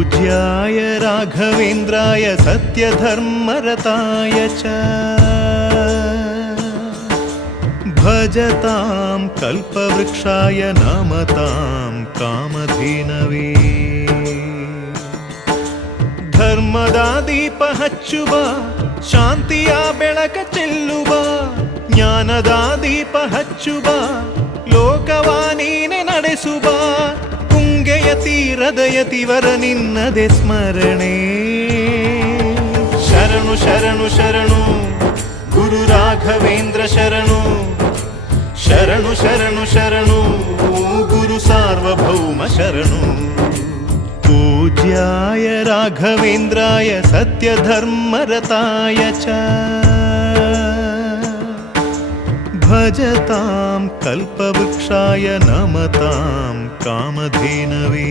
पूज्याय राघवेन्द्राय सत्यधर्मरताय च भजतां कल्पवृक्षाय नमतां कामधेनवे ಧರ್ಮದ ದೀಪ ಹಚ್ಚುವ ಶಾಂತಿಯ ಬೆಳಕ ಚೆಲ್ಲುವ ಜ್ಞಾನದ ದೀಪ ಹಚ್ಚುವ ಲೋಕವ ನೀನೆ ನಡೆಸುವ ತುಂಗೆಯ ತೀರದ ಯತಿವರ ನಿನ್ನದೆ ಸ್ಮರಣೆ ಶರಣು ಶರಣು ಶರಣು ಗುರು ರಾಘವೇಂದ್ರ ಶರಣು ಶರಣು ಶರಣು ಶರಣು ಗುರು ಸಾರ್ವಭೌಮ ಶರಣು पूज्याय राघवेन्द्राय सत्यधर्मरताय च भजतां कल्पवृक्षाय नमतां कामधेनवे